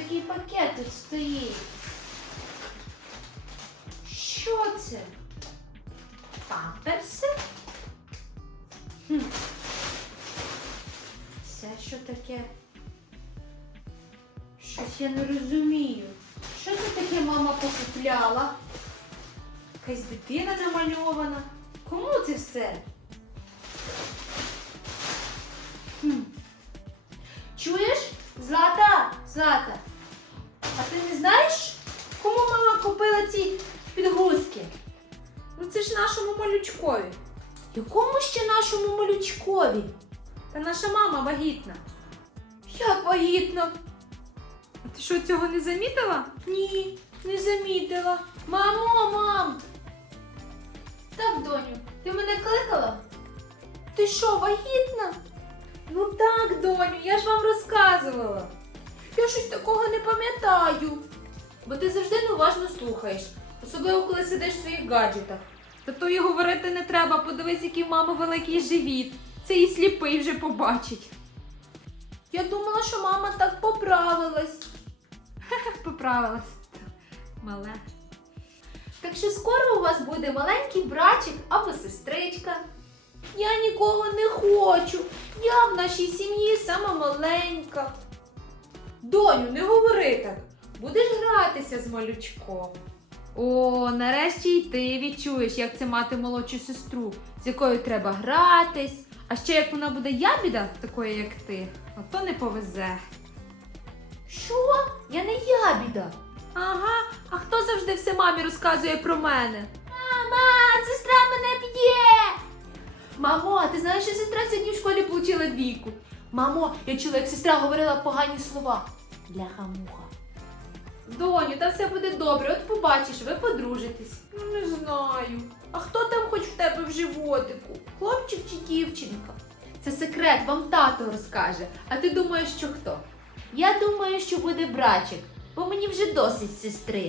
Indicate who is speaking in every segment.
Speaker 1: такий пакет тут стоїть? Що це? Памперси? Це що таке? Щось я не розумію. Що це таке мама покупляла? Якась дитина намальована. Кому це все? Чуєш? Злата, Злата, а ти не знаєш, кому мама купила ці підгузки? Ну це ж нашому малючкові. Якому ще нашому малючкові? Та наша мама вагітна. Як вагітна? А ти що, цього не замітила? Ні, не замітила. Мамо, мам! Так, доню, ти мене кликала? Ти що, вагітна? Ну так, доню, я ж вам розказувала. Я щось такого не пам'ятаю. Бо ти завжди неуважно слухаєш. Особливо, коли сидиш в своїх гаджетах. Та то й говорити не треба, подивись, який в мами великий живіт. Це і сліпий вже побачить. Я думала, що мама так поправилась. Поправилась. Мале. Так що скоро у вас буде маленький братчик або сестричка. Я нікого не хочу. Я в нашій сім'ї сама маленька. Доню, не говори так. Будеш гратися з малючком. О, нарешті й ти відчуєш, як це мати молодшу сестру, з якою треба гратись. А ще як вона буде ябіда, такою як ти, то не повезе. Що? Я не ябіда. Ага, а хто завжди все мамі розказує про мене? Мама, сестра мене б'є! Мамо, а ти знаєш, що сестра сьогодні в школі отримала 2. Мамо, я чула, як сестра говорила погані слова. Бляха-муха. Доню, та все буде добре, от побачиш, ви подружитесь. Ну, не знаю. А хто там хоч в тебе в животику? Хлопчик чи дівчинка? Це секрет, вам тато розкаже. А ти думаєш, що хто? Я думаю, що буде братчик, бо мені вже досить сестри.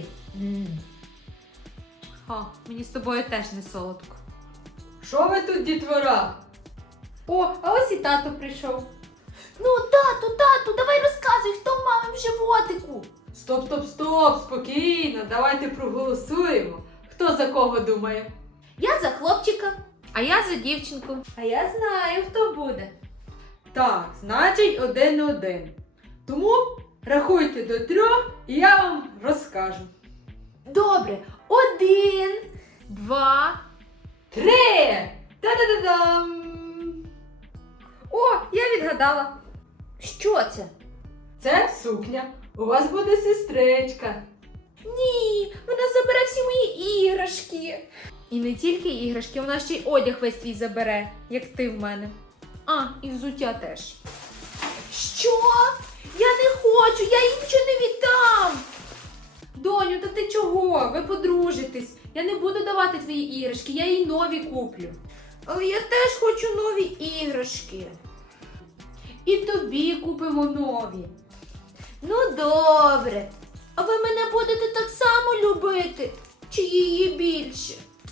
Speaker 1: Мені з тобою теж не солодко.
Speaker 2: Що ви тут, дітвора?
Speaker 1: О, а ось і тато прийшов. Ну, тату, давай розказуй, хто в мами в животику.
Speaker 2: Стоп, спокійно, давайте проголосуємо. Хто за кого думає?
Speaker 1: Я за хлопчика, а я за дівчинку. А я знаю, хто буде.
Speaker 2: Так, значить 1-1. Тому рахуйте до 3 і я вам розкажу.
Speaker 1: Добре, 1, 2,
Speaker 2: 3! Та-да-да-дам!
Speaker 1: О, я відгадала. Що це?
Speaker 2: Це сукня. У вас буде сестричка.
Speaker 1: Ні, вона забере всі мої іграшки. І не тільки іграшки, вона ще й одяг весь твій забере, як ти в мене. А, і взуття теж. Що? Я не хочу, я їй нічого не віддам. Доню, та ти чого? Ви подружитесь. Я не буду давати твої іграшки, я їй нові куплю. Але я теж хочу нові іграшки. І тобі купимо нові. Ну добре. А ви мене будете так само любити? Чи її більше?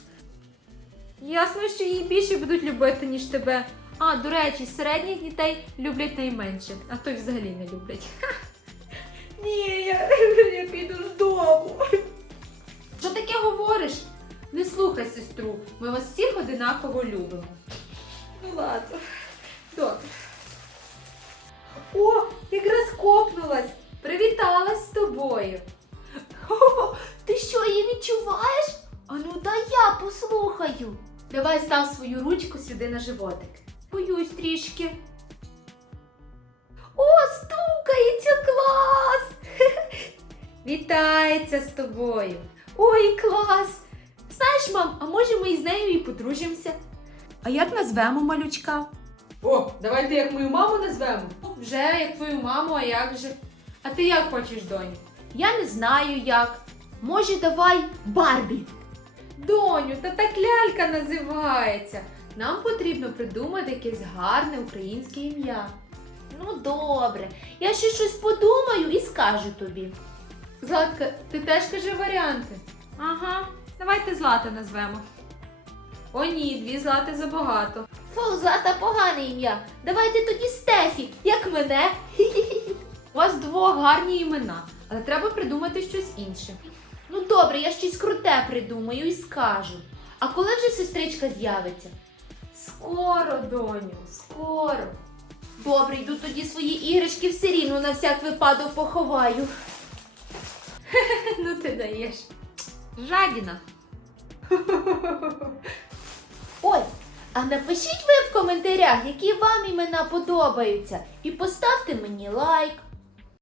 Speaker 1: Ясно, що її більше будуть любити, ніж тебе. А, до речі, середніх дітей люблять найменше, а то й взагалі не люблять. Ні, я піду з дому. Що таке говориш? Не слухай сестру, ми вас всіх одинаково любимо. Ну ладно, добре. О, якраз копнулась, привіталась з тобою. О, ти що, її відчуваєш? А ну дай я послухаю. Давай став свою ручку сюди на животик. Боюсь трішки. О, стукається, клас! Вітається з тобою. Ой, клас! Знаєш, мам, а може ми із нею і подружимося? А як назвемо малючка?
Speaker 2: О, давайте як мою маму назвемо.
Speaker 1: Вже як твою маму, а як же? А ти як хочеш, доню? Я не знаю як. Може, давай Барбі? Доню, та так лялька називається. Нам потрібно придумати якесь гарне українське ім'я. Ну добре, я ще щось подумаю і скажу тобі. Златка, ти теж кажи варіанти. Ага, давайте Злата назвемо. О ні, 2 Злати забагато. Фу, Злата погане ім'я. Давайте тоді Стефі, як мене. У вас двох гарні імена, але треба придумати щось інше. Ну добре, я щось круте придумаю і скажу. А коли вже сестричка з'явиться? Скоро, доню, скоро. Добре, йду тоді свої іграшки все рівно на всяк випадок поховаю. Ну ти даєш. Жадіна. Ой, а напишіть ви в коментарях, які вам імена подобаються. І поставте мені лайк.